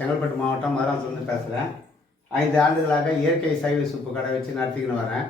செங்கல்பட்டு மாவட்டம் மதுராந்தூர்லேருந்து பேசுகிறேன் ஐந்து ஆண்டுகளாக இயற்கை சைவ சூப்பு கடை வச்சு நடத்திக்கின்னு வரேன்.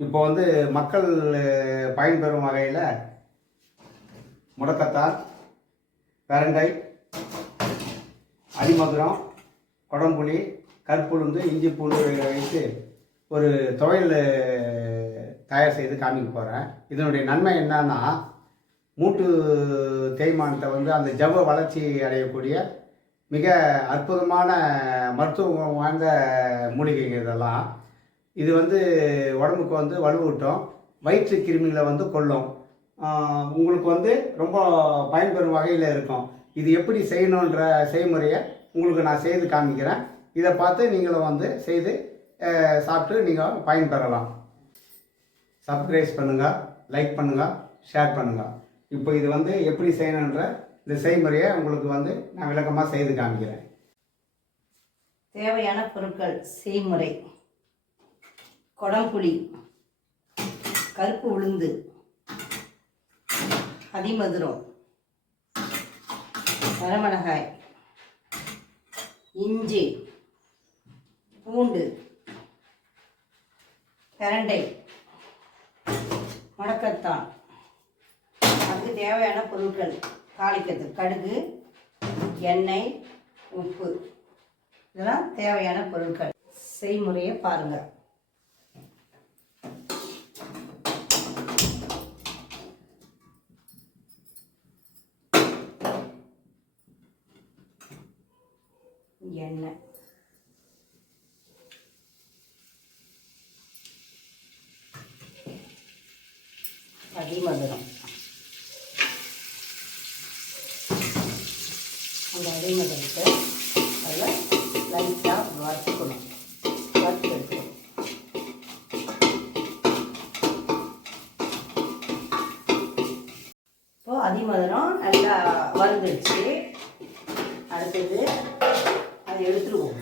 இப்போ வந்து மக்கள் பயன்பெறும் வகையில் முடக்கத்தார் பெரண்டை அடிமதுரம் குடம்புளி கற்புளுந்து இஞ்சி பூண்டு வைத்து ஒரு துவையல் தயார் செய்து காமிக்க போகிறேன் இதனுடைய நன்மை என்னன்னா மூட்டு தேய்மானத்தை வந்து அந்த ஜவ்வ வளர்ச்சி அடையக்கூடிய மிக அற்புதமான மருத்துவம் வாய்ந்த மூலிகைங்க இதெல்லாம். இது வந்து உடம்புக்கு வந்து வலுவூட்டும். வயிற்று கிருமிகளை வந்து கொல்லும். உங்களுக்கு வந்து ரொம்ப பயன்பெறும் வகையில் இருக்கும். இது எப்படி செய்யணுன்ற செய்முறையை உங்களுக்கு நான் செய்து காமிக்கிறேன். இதை பார்த்து நீங்களும் வந்து செய்து சாப்பிட்டு நீங்கள் பயன்பெறலாம். சப்ஸ்கிரைப் பண்ணுங்கள் லைக் பண்ணுங்கள் ஷேர் பண்ணுங்கள் இப்போ இது வந்து எப்படி செய்யணுன்ற இந்த செய்முறையை உங்களுக்கு வந்து நான் விளக்கமாக செய்து காமிக்கிறேன். தேவையான பொருட்கள் செய்முறை. குடம்புளி கருப்பு உளுந்து அதிமதுரம் வரமிளகாய் இஞ்சி பூண்டு பிரண்டை முடக்கத்தான். அதுக்கு தேவையான பொருட்கள். தாளிக்கிறதுக்கு கடுகு எண்ணெய் உப்பு. இதெல்லாம் தேவையான பொருட்கள். செய்முறையை பாருங்கள் எண்ணெய். அடிமதுரம் அந்த அடிமதுரத்தை அதில் லைட்டாக வறுக்கணும் வறுத்து எடுக்கணும் இப்போ அதிமதுரம் நல்லா வறுந்துடுச்சு அடுத்தது அதை எடுத்துருவோம்.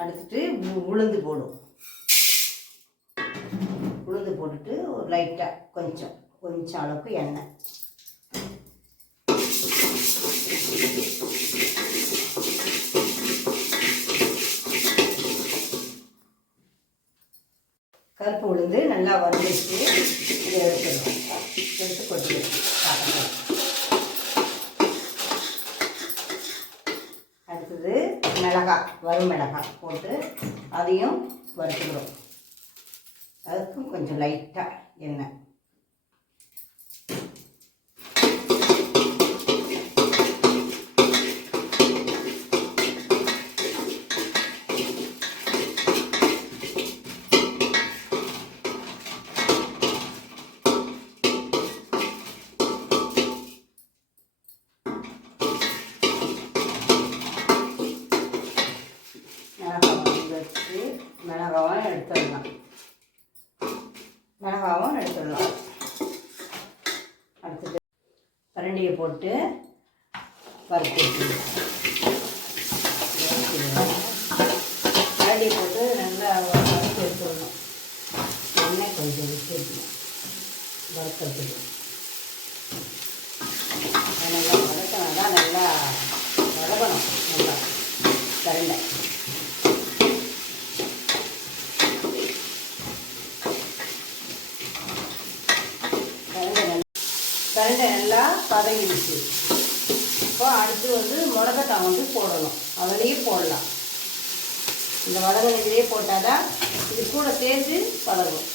அடுத்துட்டு உளுந்து போடும் உளுந்து போட்டுட்டு ஒரு லைட்டாக கொஞ்சம் கொஞ்சம் அளவுக்கு எண்ணெய். கருப்பு உளுந்து நல்லா வறுந்துச்சு இதை எடுத்துடும் எடுத்து கொட்டிடும் அடுத்தது மிளகாய் வரும் மிளகாய் போட்டு அதையும் வறுத்துக்கிறோம். அதுக்கும் கொஞ்சம் லைட்டாக எண்ணெய். போட்டு வறுத்து எடுத்துடலாம். போட்டு நல்லா வறுத்து எடுத்துடணும் எண்ணெய் கொஞ்சம் விட்டுக்கணும் வறுக்கிறதுக்கு நல்லா வதக்கணும். தான் நல்லா வதக்கணும் நல்லா கரண்டை நல்லா இப்போ அடுத்து வந்து மிளகத்தான் வந்து போடணும். அதிலேயே போடலாம். இந்த வடகன் இதிலே போட்டால் தான் இது கூட சேர்த்து பதகும்.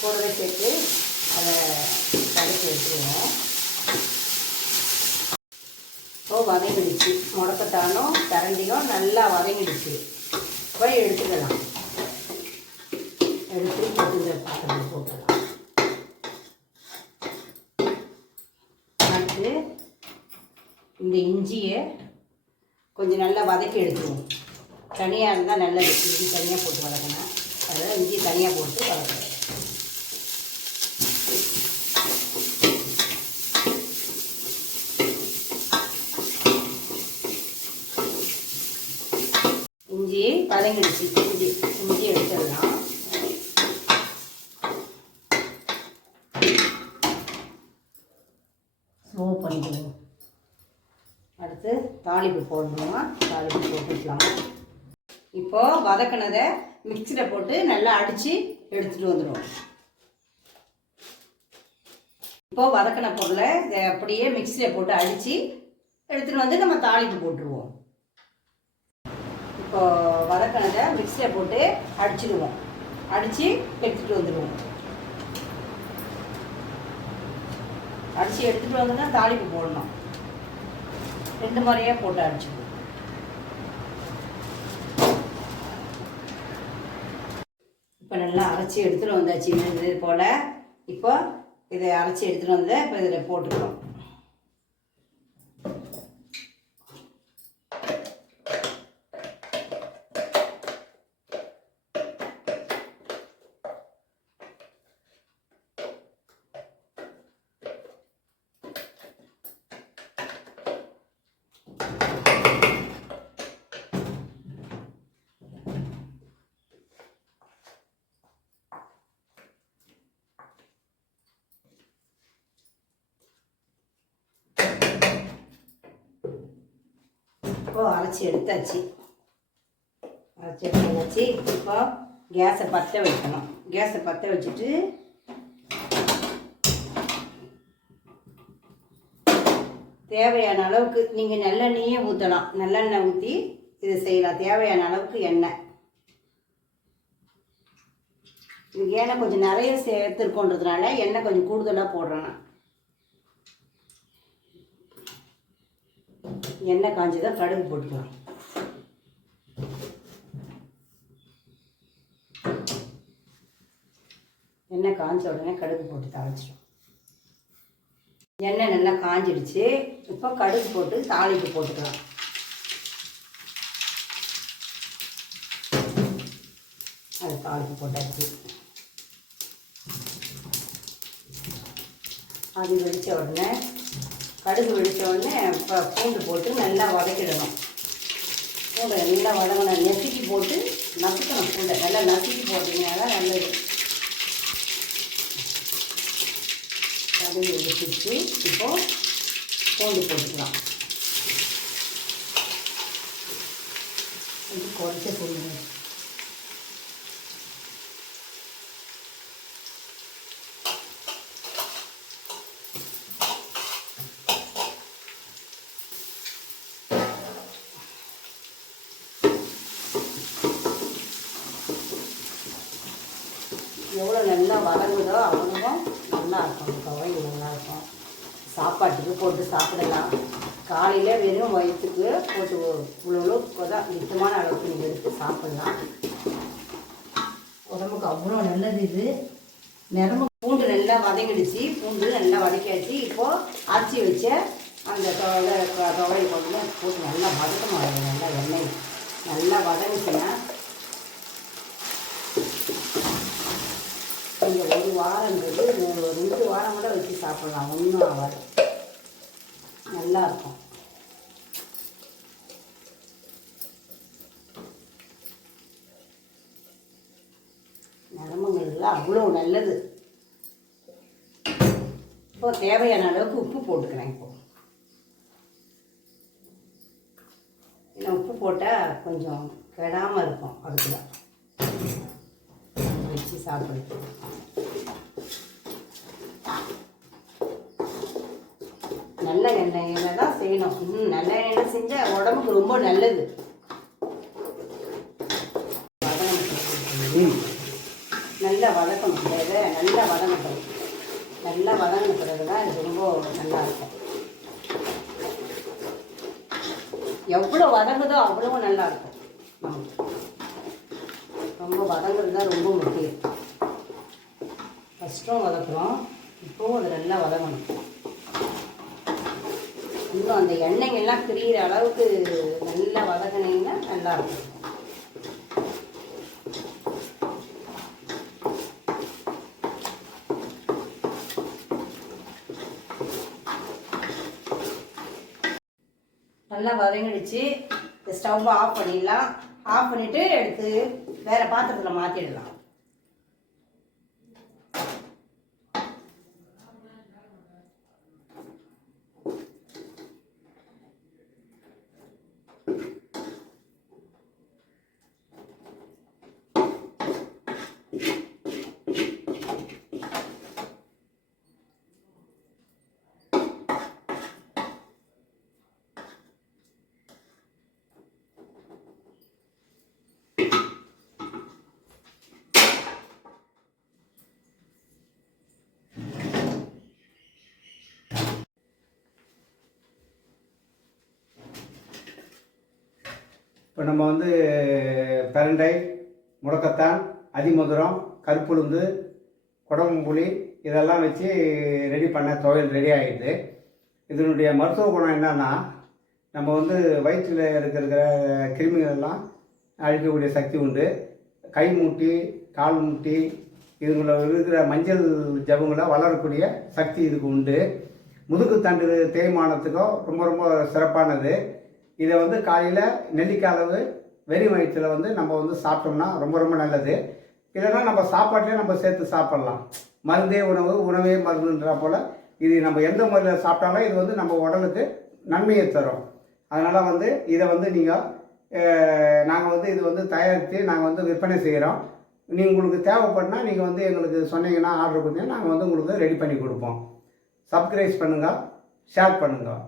கூடவே சேர்த்து அதை கடைச்சி வச்சுருவோம். இப்போ வதங்கிடுச்சு. முடக்கத்தானும் கரண்டியும் நல்லா வதங்கிடுச்சு. இப்போ எடுத்துக்கலாம் எடுத்து போட்டு இந்த பாத்திரத்தில் போட்டுடலாம் அடுத்து இந்த இஞ்சியை கொஞ்சம் நல்லா வதக்கி எடுத்துருவோம். தனியாக இருந்தால் நல்லது. இஞ்சி தனியாக போட்டு வதக்கணும். அதனால் இஞ்சி தனியாக போட்டு வதக்கணும். இஞ்சி வதங்கிடுச்சு இஞ்சி இஞ்சி எடுத்துடலாம் வந்துடுவோம் அடுத்து தாளிப்பு போடணுமா? தாளிப்பு போட்டுக்கலாம். இப்போ வதக்கினதை மிக்சியில் போட்டு நல்லா அடித்து எடுத்துகிட்டு வந்துடுவோம். இப்போ வதக்கின பொருளை இதை அப்படியே மிக்சியில் போட்டு அடித்து எடுத்துகிட்டு வந்து நம்ம தாளிப்பு போட்டுருவோம். இப்போ வதக்கினதை மிக்சியில் போட்டு அடிச்சிடுவோம். அடித்து எடுத்துகிட்டு வந்துடுவோம். அடித்து எடுத்துகிட்டு வந்தோன்னா தாளிப்பு போடணும். ரெண்டு முறையாக போட்டு அடிச்சுக்குவோம் இப்போ நல்லா அரைச்சி எடுத்துகிட்டு வந்தாச்சு இது போல். இப்போ இதை அரைச்சி எடுத்துகிட்டு வந்து இப்போ இதில் போட்டுக்கிறோம் இப்போ அரைச்சி எடுத்தாச்சு. அரைச்சி எடுத்தாச்சு. இப்போ கேஸை பற்ற வைக்கணும். கேஸை பற்ற வச்சுட்டு தேவையான அளவுக்கு நீங்கள் நல்லெண்ணெயே ஊற்றலாம் நல்லெண்ணெய் ஊற்றி இதை செய்யலாம். தேவையான அளவுக்கு எண்ணெய். இது ஏன்னா கொஞ்சம் நிறைய சேர்த்துருக்கோன்றதுனால எண்ணெய் கொஞ்சம் கூடுதலாக போடுறேன் நான். எண்ணெய் காஞ்சதான் கடுகு போட்டுக்கலாம். எண்ணெய் காஞ்ச உடனே கடுகு போட்டு தாளிச்சிடும். எண்ணெய் நல்லா காஞ்சிடுச்சு. இப்போ கடுகு போட்டு தாளிப்பு போட்டுக்கலாம். அது தாளிப்பு போட்டாச்சு. அது வெடித்த உடனே கடுகு வெடித்தோடனே இப்போ பூண்டு போட்டு நல்லா வதக்கிடணும். பூண்டை நல்லா வதங்கணும் நெசுக்கி போட்டு நசுக்கணும் பூண்டை. நல்லா நசுக்கி போட்டிங்கன்னா தான் நல்லது. கடுகு வெடிச்சிச்சு இப்போது பூண்டு போட்டுக்கலாம். இது குறைச்ச பூண்டு எவ்வளோ நல்லா வதங்குதோ நல்லா இருக்கும் அந்த துவையல் நல்லா இருக்கும். சாப்பாட்டுக்கு போட்டு சாப்பிடலாம். காலையில் வெறும் வயிற்றுக்கு போட்டு இவ்வளோ தான் மித்தமான அளவுக்கு நீங்கள் எடுத்து சாப்பிடலாம். உடம்புக்கு அவ்வளோ நல்லது இது. நிறம பூண்டு நல்லா வதங்கிடுச்சு. பூண்டு நல்லா வதக்கியாச்சு. இப்போது அரைச்சி வச்ச அந்த துவை துவையல் கொண்டு போட்டு நல்லா வதக்கணும். நல்லா எண்ணெய் நல்லா வதங்கிச்சுன்னா நீங்கள் ஒரு ஒரு ரெண்டு வாரம் கூட வச்சு சாப்பிட்லாம். ஒன்றும் ஆகாது. நல்லாயிருக்கும் இருக்கும். அவ்வளோ நல்லது. இப்போ தேவையான அளவுக்கு உப்பு போட்டுக்கிறேன் இப்போ. ஏன்னா உப்பு போட்டால் கொஞ்சம் கெடாமல் இருக்கும் அடுத்துல வச்சு சாப்பிடுவோம் நல்ல எண்ணெயில தான் செய்யணும். ம் நல்ல எண்ணெயில் செஞ்சால் உடம்புக்கு ரொம்ப நல்லது. நல்லா வதக்கணும். இதை நல்லா வதங்கட்டும் நல்லா வதங்கின பிறகு தான் இது ரொம்ப நல்லா இருக்கும். எவ்வளோ வதங்குதோ அவ்வளோ நல்லா இருக்கும். ரொம்ப வதங்குறது தான் ரொம்ப முக்கியம். ஃபஸ்ட்டும் வதக்குறோம். இப்போவும் அது நல்லா வதங்கணும். இன்னும் அந்த எண்ணெய்கள்லாம் பிரியிற அளவுக்கு நல்லா வதங்கினீங்கன்னா நல்லா இருக்கும். நல்லா வதங்கிடுச்சு. ஸ்டவ் ஆஃப் பண்ணிடலாம். ஆஃப் பண்ணிவிட்டு எடுத்து வேறு பாத்திரத்தில் மாற்றிடலாம் இப்போ நம்ம வந்து பெரண்டை முடக்கத்தான் அதிமதுரம் கருப்புளுந்து குடம்புளி இதெல்லாம் வச்சு ரெடி பண்ண துவையல் ரெடி ஆகிடுது இதனுடைய மருத்துவ குணம் என்னென்னா நம்ம வந்து வயிற்றில் இருக்கிற கிருமிகள் எல்லாம் அழிக்கக்கூடிய சக்தி உண்டு. கை மூட்டி கால் மூட்டி இதுங்கள இருக்கிற மஞ்சள் ஜபங்களை வளரக்கூடிய சக்தி இதுக்கு உண்டு. முதுகுத்தண்டு தேய்மானத்துக்கும் ரொம்ப ரொம்ப சிறப்பானது. இதை வந்து காலையில் நெல்லிக்காய் அளவு வெறும் வயிற்றில் வந்து நம்ம வந்து சாப்பிட்டோம்னா ரொம்ப ரொம்ப நல்லது. இல்லைன்னா நம்ம சாப்பாட்டிலே நம்ம சேர்த்து சாப்பிட்லாம். மருந்தே உணவு உணவே மருந்துன்ற போல் இது நம்ம எந்த முறையில் சாப்பிட்டாலும் இது வந்து நம்ம உடலுக்கு நன்மையை தரும். அதனால் வந்து இதை வந்து நீங்கள் நாங்கள் வந்து இது வந்து தயாரித்து நாங்கள் வந்து விற்பனை செய்கிறோம் நீங்கள் உங்களுக்கு தேவைப்பட்னா நீங்கள் வந்து எங்களுக்கு சொன்னீங்கன்னா ஆர்டர் கொடுத்தீங்கன்னா நாங்கள் வந்து உங்களுக்கு ரெடி பண்ணி கொடுப்போம். சப்ஸ்கிரைப் பண்ணுங்கள் ஷேர் பண்ணுங்கள்